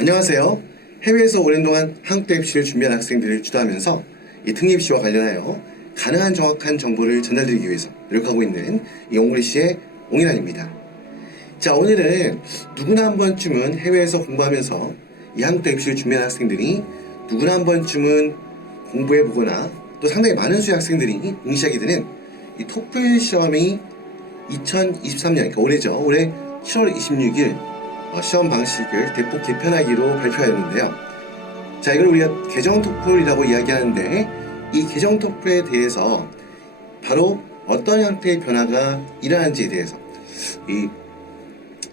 안녕하세요. 해외에서 오랜 동안 한국대 입시를 준비한 학생들을 주도하면서 이 특립시와 관련하여 가능한 정확한 정보를 전달드리기 위해서 노력하고 있는 이 옹글리시의 옹이란입니다. 자, 오늘은 누구나 한 번쯤은 해외에서 공부하면서 이 한국대 입시를 준비한 학생들이 누구나 한 번쯤은 공부해보거나 또 상당히 많은 수의 학생들이 응시하게 되는 이 토플 시험이 2023년, 그러니까 올해죠. 올해 7월 26일 시험 방식을 대폭 개편하기로 발표하였는데요. 자, 이걸 우리가 개정 토플이라고 이야기하는데 이 개정 토플에 대해서 바로 어떤 형태의 변화가 일어나는지에 대해서 이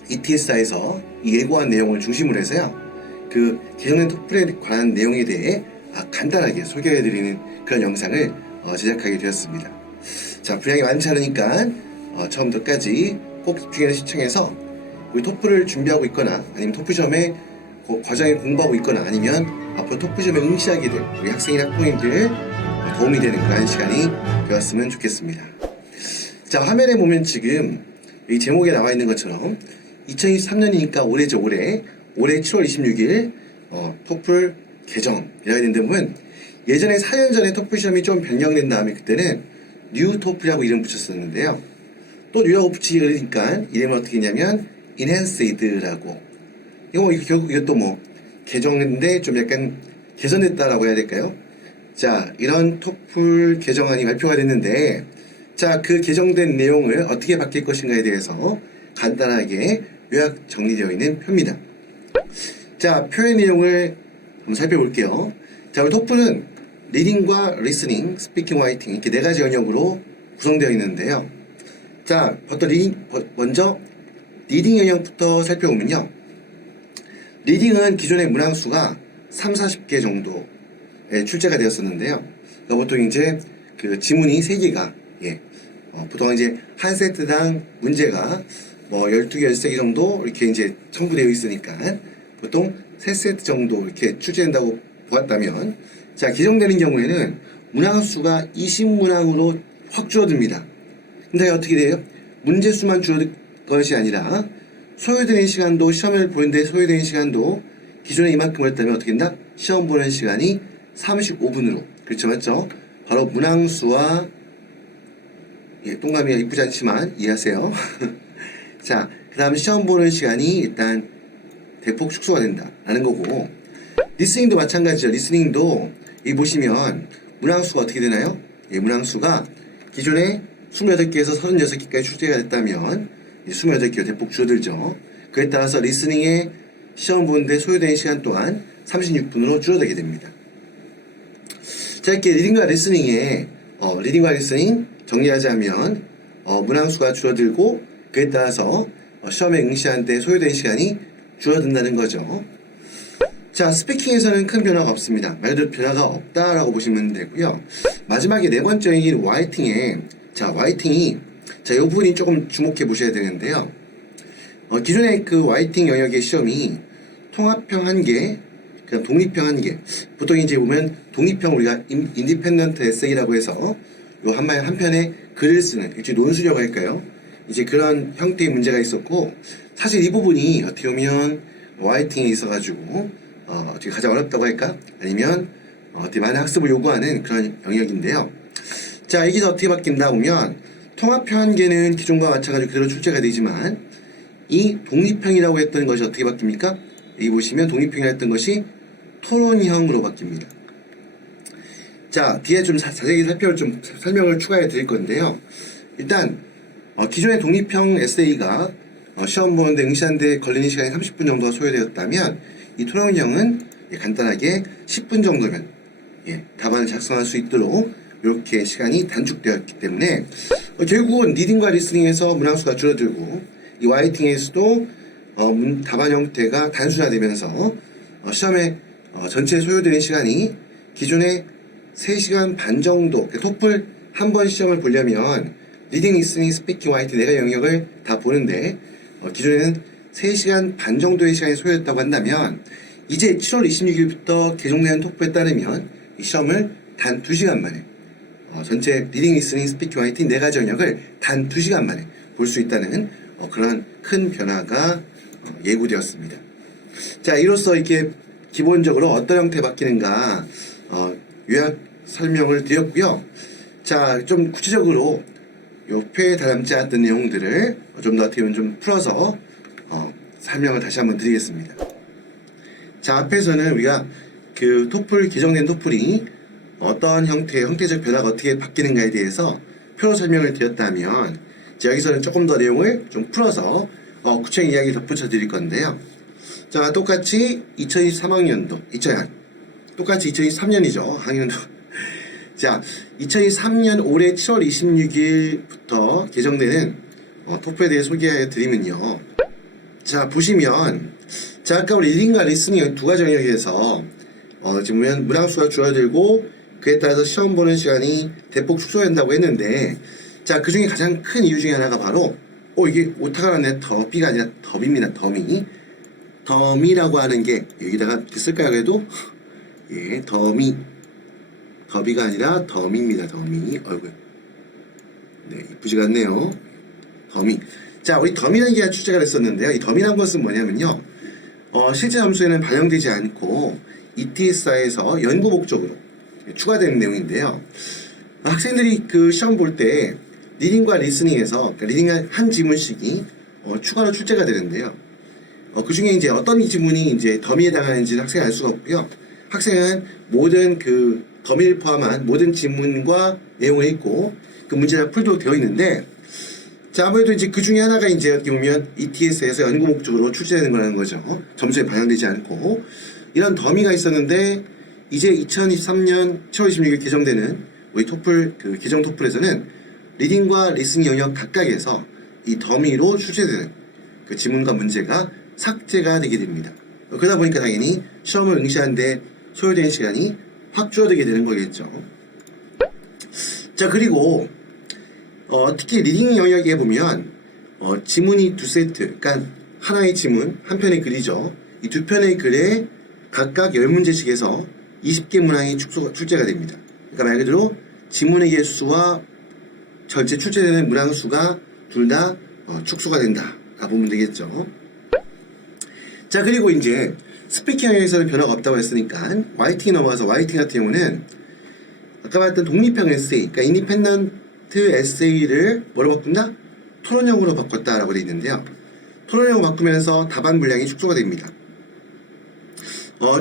ETS에서 예고한 내용을 중심으로 해서요. 그 개정된 토플에 관한 내용에 대해 간단하게 소개해드리는 그런 영상을 제작하게 되었습니다. 자, 분량이 많지 않으니까 처음부터 끝까지 꼭 집중해서 시청해서 우리 토플을 준비하고 있거나 아니면 토플 시험에 과정에 공부하고 있거나 아니면 앞으로 토플 시험에 응시하게 될 우리 학생이나 학부모님들 도움이 되는 그런 시간이 되었으면 좋겠습니다. 자, 화면에 보면 지금 이 제목에 나와 있는 것처럼 2023년이니까 올해죠. 올해 7월 26일 토플 개정이라고 했는데 보면 예전에 4년 전에 토플 시험이 좀 변경된 다음에 그때는 뉴 토플이라고 이름 붙였었는데요. 또 뉴라고 붙이니까 이름을 어떻게 했냐면 enhance드라고. 결국 이것도 뭐 개정인데 좀 약간 개선됐다라고 해야 될까요? 자, 이런 토플 개정안이 발표가 됐는데, 자, 그 개정된 내용을 어떻게 바뀔 것인가에 대해서 간단하게 요약 정리되어 있는 표입니다. 자, 표의 내용을 한번 살펴볼게요. 자, 우리 토플은 리딩과 리스닝, 스피킹, 라이팅 이렇게 네 가지 영역으로 구성되어 있는데요. 자, 먼저 리딩 영역부터 살펴보면요. 리딩은 기존의 문항수가 30, 40개 정도에 출제가 되었었는데요. 그러니까 보통 이제 그 지문이 3개가, 보통 이제 한 세트당 문제가 뭐 12개, 13개 정도 이렇게 이제 첨부되어 있으니까 보통 3세트 정도 이렇게 출제된다고 보았다면, 자, 개정되는 경우에는 문항수가 20문항으로 확 줄어듭니다. 근데 어떻게 돼요? 문제 수만 줄어들 것이 아니라 소요되는 시간도, 시험을 보는데 소요되는 시간도 기존에 이만큼 했다면 어떻게 된다? 시험 보는 시간이 35분으로. 그렇죠, 맞죠? 바로 문항수와, 동그라미가 이쁘지 않지만 이해하세요. 자, 그 다음 시험 보는 시간이 일단 대폭 축소가 된다라는 거고, 리스닝도 마찬가지죠. 리스닝도 여기 보시면 문항수가 어떻게 되나요? 문항수가 기존에 28개에서 36개까지 출제가 됐다면 28개로 대폭 줄어들죠. 그에 따라서 리스닝에 시험 보는데 소요되는 시간 또한 36분으로 줄어들게 됩니다. 자, 이렇게 리딩과 리스닝 정리하자면 문항수가 줄어들고 그에 따라서 시험에 응시하는 때 소요되는 시간이 줄어든다는 거죠. 자, 스피킹에서는 큰 변화가 없습니다. 말 그대로 변화가 없다라고 보시면 되고요. 마지막에 네 번째인 라이팅에, 자, 라이팅이, 자, 이 부분이 조금 주목해 보셔야 되는데요. 기존의 그 라이팅 영역의 시험이 통합형 1개, 그다음 독립형 1개. 보통 이제 보면 독립형 우리가 인디펜던트 에세이라고 해서 요 한 편의 글을 쓰는, 일종의 논술이라고 할까요? 이제 그런 형태의 문제가 있었고, 사실 이 부분이 어떻게 보면 라이팅에 있어가지고 어떻게 가장 어렵다고 할까? 아니면 어떻게 많은 학습을 요구하는 그런 영역인데요. 자, 여기서 어떻게 바뀐다 보면 통합형 1개는 기존과 마찬가지로 그대로 출제가 되지만 이 독립형이라고 했던 것이 어떻게 바뀝니까? 여기 보시면 독립형이라고 했던 것이 토론형으로 바뀝니다. 자, 뒤에 좀 자세히 좀 설명을 추가해 드릴 건데요. 일단 기존의 독립형 에세이가 시험 보는데 응시하는데 걸리는 시간이 30분 정도가 소요되었다면 이 토론형은 간단하게 10분 정도면 답안을 작성할 수 있도록 이렇게 시간이 단축되었기 때문에 결국은 리딩과 리스닝에서 문항수가 줄어들고 이 라이팅에서도 답안 형태가 단순화되면서 시험에 전체 소요되는 시간이 기존의 3시간 반 정도, 토플 한 번 시험을 보려면 리딩, 리스닝, 스피킹, 라이팅 4가지 영역을 다 보는데 기존에는 3시간 반 정도의 시간이 소요됐다고 한다면 이제 7월 26일부터 개정되는 토플에 따르면 이 시험을 단 2시간 만에 전체 리딩, 리스닝, 스피킹, 라이팅 4가지 영역을 단 2시간 만에 볼 수 있다는 그런 큰 변화가 예고되었습니다. 자, 이로써 이렇게 기본적으로 어떤 형태 바뀌는가 요약 설명을 드렸고요. 자, 좀 구체적으로 요 표에 다담지 않았던 내용들을 좀 더 어떻게 보면 좀 풀어서 설명을 다시 한번 드리겠습니다. 자, 앞에서는 우리가 그 토플 개정된 토플이 어떤 형태적 변화가 어떻게 바뀌는가에 대해서 표로 설명을 드렸다면, 자, 여기서는 조금 더 내용을 좀 풀어서 구체적인 이야기 덧붙여 드릴 건데요. 자, 똑같이 2023학년도, 똑같이 2023년이죠. 학년도. 자, 2023년 올해 7월 26일부터 개정되는 토플에 대해 소개해 드리면요. 자, 보시면, 자, 아까 우리 리딩과 리스닝 두 가지 영역에서 지금 보면 문항수가 줄어들고 그에 따라서 시험 보는 시간이 대폭 축소된다고 했는데, 자, 그 중에 가장 큰 이유 중에 하나가 바로 이게 오타가 났네. 더비가 아니라 더비입니다. 더미라고 하는 게 여기다가 쓸까요? 그래도 예, 더비가 아니라 더미입니다. 더미 얼굴. 네, 이쁘지가 않네요. 더미. 자, 우리 더미라는 게 출제가 됐었는데요. 이 더미란 것은 뭐냐면요. 실제 점수에는 반영되지 않고 ETS에서 연구 목적으로 추가되는 내용인데요. 학생들이 그 시험 볼 때 리딩과 리스닝에서, 그러니까 리딩 한 지문씩이 추가로 출제가 되는데요. 그 중에 이제 어떤 지문이 이제 더미에 해당하는지는 학생이 알 수가 없고요. 학생은 모든 그 더미를 포함한 모든 지문과 내용을 읽고 그 문제를 풀도 되어 있는데, 자, 아무래도 이제 그 중에 하나가 이제 어떻게 보면 ETS에서 연구 목적으로 출제되는 거라는 거죠. 점수에 반영되지 않고. 이런 더미가 있었는데, 이제 2023년 7월 26일 개정되는 우리 토플, 그 개정 토플에서는 리딩과 리스닝 영역 각각에서 이 더미로 출제되는 그 지문과 문제가 삭제가 되게 됩니다. 그러다 보니까 당연히 시험을 응시하는데 소요되는 시간이 확 줄어들게 되는 거겠죠. 자, 그리고 특히 리딩 영역에 보면 지문이 두 세트, 그러니까 하나의 지문, 한 편의 글이죠. 이 두 편의 글에 각각 10문제씩에서 20개 문항이 출제가 됩니다. 그러니까 말 그대로 지문의 개수와 전체 출제되는 문항 수가 둘 다 축소가 된다 라고 보면 되겠죠. 자, 그리고 이제 스피킹 영역에서는 변화가 없다고 했으니까 YT에 넘어가서 YT 같은 경우는 아까 봤던 독립형 에세이, 그러니까 인디펜던트 에세이를 뭐로 바꾼다? 토론형으로 바꿨다라고 되어 있는데요. 토론형으로 바꾸면서 답안 분량이 축소가 됩니다.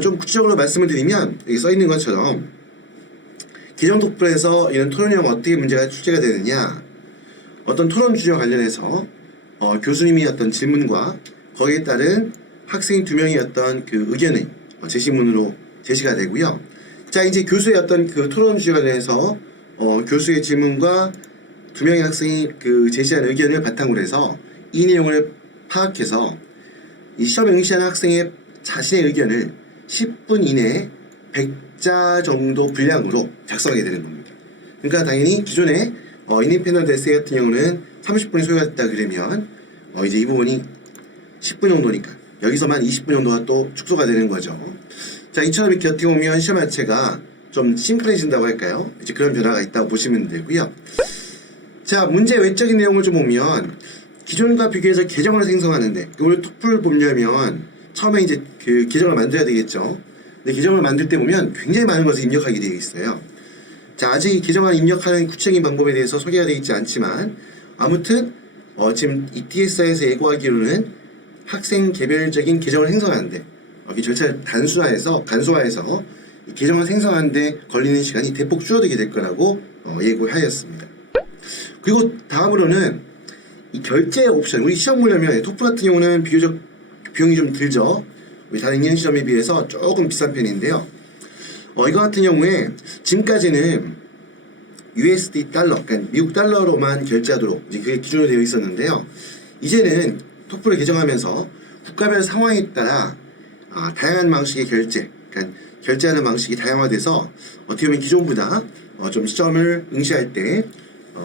좀 구체적으로 말씀을 드리면 여기 써 있는 것처럼 개정 토플에서 이런 토론형 어떻게 문제가 출제가 되느냐, 어떤 토론 주제와 관련해서 교수님이 어떤 질문과 거기에 따른 학생 두 명의 어떤 그 의견의 제시문으로 제시가 되고요. 자, 이제 교수의 어떤 그 토론 주제에 관련해서 교수의 질문과 두 명의 학생이 그 제시한 의견을 바탕으로 해서 이 내용을 파악해서 이 시험에 응시하는 학생의 자신의 의견을 10분 이내에 100자 정도 분량으로 작성하게 되는 겁니다. 그러니까 당연히 기존에 인디펜던트 에세이 같은 경우는 30분이 소요가 됐다 그러면 이제 이 부분이 10분 정도니까 여기서만 20분 정도가 또 축소가 되는 거죠. 자, 이처럼 이렇게 어떻게 보면 시험 자체가 좀 심플해진다고 할까요? 이제 그런 변화가 있다고 보시면 되고요. 자, 문제 외적인 내용을 좀 보면 기존과 비교해서 계정을 생성하는데, 이걸 토플 보려면 처음에 이제 그 계정을 만들어야 되겠죠. 근데 계정을 만들 때 보면 굉장히 많은 것을 입력하게 되어 있어요. 자, 아직 이 계정을 입력하는 구체적인 방법에 대해서 소개가 되어 있지 않지만, 아무튼 지금 ETS에서 예고하기로는 학생 개별적인 계정을 생성하는데 이 절차를 간소화해서 이 계정을 생성하는데 걸리는 시간이 대폭 줄어들게 될 거라고 예고하였습니다. 그리고 다음으로는 이 결제 옵션, 우리 시험 보려면 토플 같은 경우는 비교적 비용이 좀 들죠. 우리 다른 인형 시험에 비해서 조금 비싼 편인데요. 이거 같은 경우에 지금까지는 USD 달러, 그러니까 미국 달러로만 결제하도록 이제 그게 기준으로 되어 있었는데요. 이제는 토플을 개정하면서 국가별 상황에 따라 다양한 방식의 결제, 그러니까 결제하는 방식이 다양화돼서 어떻게 보면 기존보다 좀 시험을 응시할 때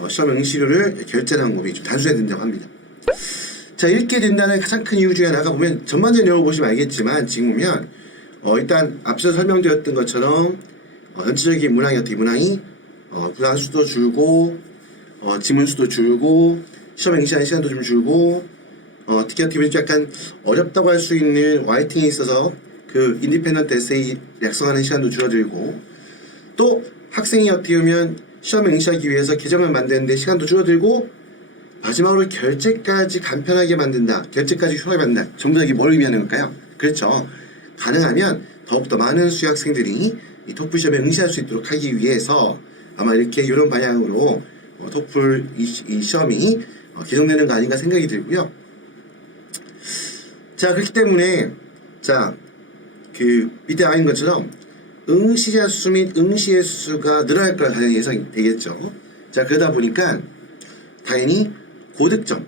시험 응시료를 결제하는 방법이 좀 단순해진다고 합니다. 자, 이렇게 된다는 가장 큰 이유 중에 하나가 보면 전반적인 내용을 보시면 알겠지만 지금 보면 일단 앞서 설명드렸던 것처럼 전체적인 문항이 어떻게 문항이 문항 수도 줄고 지문 수도 줄고 시험 응시하는 시간도 좀 줄고 특히 어떻게 보면 약간 어렵다고 할 수 있는 라이팅에 있어서 그 인디펜던트 에세이 약성하는 시간도 줄어들고, 또 학생이 어떻게 보면 시험에 응시하기 위해서 계정을 만드는데 시간도 줄어들고, 마지막으로 결제까지 간편하게 만든다, 결제까지 편하게 만든다. 전부 다 이게 뭘 의미하는 걸까요? 그렇죠. 가능하면 더욱더 많은 수의 학생들이 이 토플 시험에 응시할 수 있도록 하기 위해서 아마 이렇게 이런 방향으로 토플 이 시험이 개정되는 거 아닌가 생각이 들고요. 자, 그렇기 때문에 자, 그 밑에 나와 있는 것처럼 응시자 수 및 응시의 수가 늘어날 거라 당연히 예상이 되겠죠. 자, 그러다 보니까 당연히 고득점,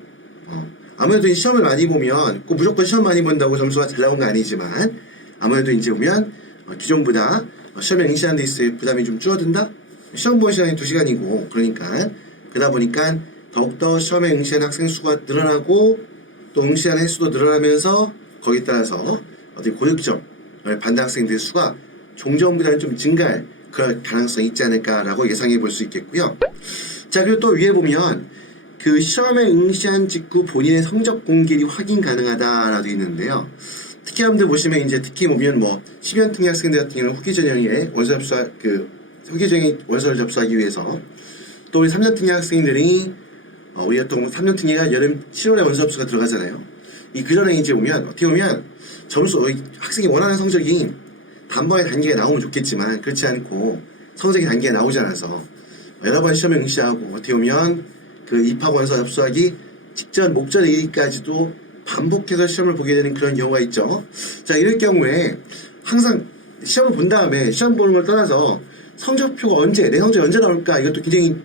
아무래도 이 시험을 많이 보면 꼭 무조건 시험 많이 본다고 점수가 잘 나온 거 아니지만, 아무래도 이제 보면 기존보다 시험에 응시하는 데 있을 부담이 좀 줄어든다? 시험 보는 시간이 2시간이고, 그러니까 그러다 보니까 더욱더 시험에 응시하는 학생 수가 늘어나고, 또 응시하는 횟수도 늘어나면서 거기에 따라서 어떤 고득점을 받는 학생들의 수가 종전보다는 좀 증가할 그럴 가능성이 있지 않을까라고 예상해 볼 수 있겠고요. 자, 그리고 또 위에 보면 그 시험에 응시한 직후 본인의 성적 공개이 확인 가능하다라고 있는데요. 특히 여러분들 보시면 이제 특히 보면 뭐 10연 특례 학생들 같은 경우는 후기 전형에 원서 접수 후기 전형에 원서를 접수하기 위해서, 또 우리 3년 특례 학생들이 우리가 또 3년 특례가 여름 7월에 원서 접수가 들어가잖아요. 이 그전에 이제 보면 어떻게 보면 점수 학생이 원하는 성적이 단번에 단계가 나오면 좋겠지만 그렇지 않고 성적이 단계가 나오지 않아서 여러 번 시험에 응시하고 어떻게 보면 그 입학 원서 접수하기 직전 목전일까지도 반복해서 시험을 보게 되는 그런 경우가 있죠. 자, 이럴 경우에 항상 시험을 본 다음에 시험 보는 걸 떠나서 성적표가 내 성적이 언제 나올까, 이것도 굉장히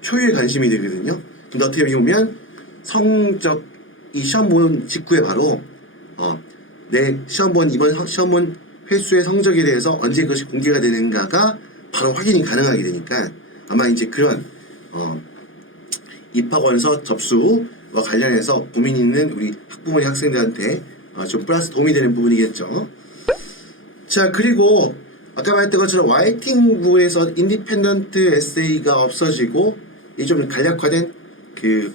초유의 관심이 되거든요. 근데 어떻게 보면 성적, 이 시험 보는 직후에 바로 내 이번 시험 본 횟수의 성적에 대해서 언제 그것이 공개가 되는가가 바로 확인이 가능하게 되니까, 아마 이제 그런 입학원서 접수와 관련해서 고민 있는 우리 학부모님 학생들한테 좀 플러스 도움이 되는 부분이겠죠. 자, 그리고 아까 말했던 것처럼 라이팅 부분에서 인디펜던트 에세이가 없어지고 이 좀 간략화된 그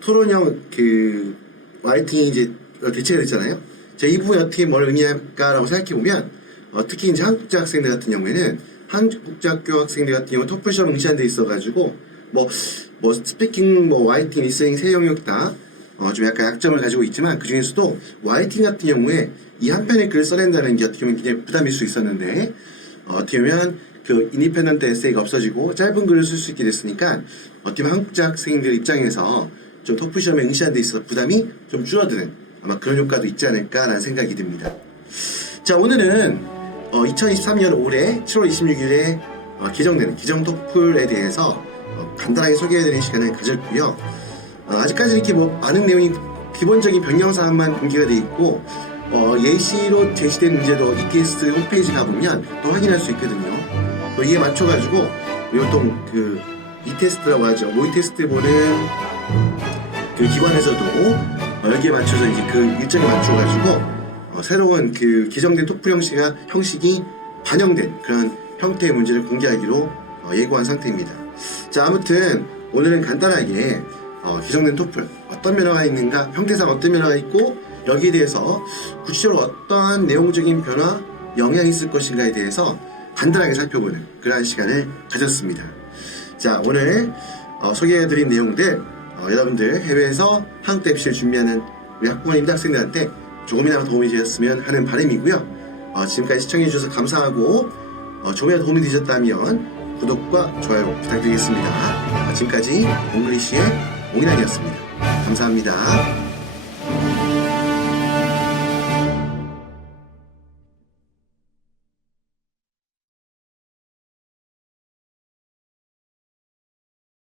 토론형 그 라이팅이 이제 대체가 됐잖아요. 자, 이 부분이 어떻게 뭘 의미할까라고 생각해보면 특히 이제 한국자 학생들 같은 경우에는, 한국자학교 학생들 같은 경우는 토플 시험 응시한 데 있어가지고 뭐 스피킹, 라이팅, 리스닝 세 영역 다 좀 약간 약점을 가지고 있지만, 그 중에서도 라이팅 같은 경우에 이 한 편의 글을 써낸다는 게 어떻게 보면 굉장히 부담일 수 있었는데, 어떻게 보면 그 인디펜던트 에세이가 없어지고 짧은 글을 쓸 수 있게 됐으니까 어떻게 보면 한국자 학생들 입장에서 좀 토플 시험에 응시하는 데 있어서 부담이 좀 줄어드는 아마 그런 효과도 있지 않을까라는 생각이 듭니다. 자, 오늘은 2023년 올해 7월 26일에 개정되는 기정 토플에 대해서 간단하게 소개해드리는 시간을 가졌고요. 아직까지 이렇게 많은 내용이 기본적인 변경사항만 공개가 되어 있고, 예시로 제시된 문제도 ETS 홈페이지 가보면 또 확인할 수 있거든요. 또 이에 맞춰가지고 보통 그 ETS라고 하죠. 모의 테스트 보는 그 기관에서도 여기에 맞춰서 이제 그 일정에 맞춰가지고 새로운 그 개정된 토플 형식이 반영된 그런 형태의 문제를 공개하기로 예고한 상태입니다. 자, 아무튼 오늘은 간단하게 개정된 토플 어떤 변화가 있는가, 형태상 어떤 변화가 있고 여기에 대해서 구체적으로 어떠한 내용적인 변화, 영향이 있을 것인가에 대해서 간단하게 살펴보는 그러한 시간을 가졌습니다. 자, 오늘 소개해드린 내용들 여러분들 해외에서 한국대 입시를 준비하는 우리 학부모님들 학생들한테 조금이나마 도움이 되었으면 하는 바람이고요. 지금까지 시청해주셔서 감사하고 조금이라도 도움이 되셨다면 구독과 좋아요 부탁드리겠습니다. 지금까지 옹글리시의 옹인환이었습니다. 감사합니다.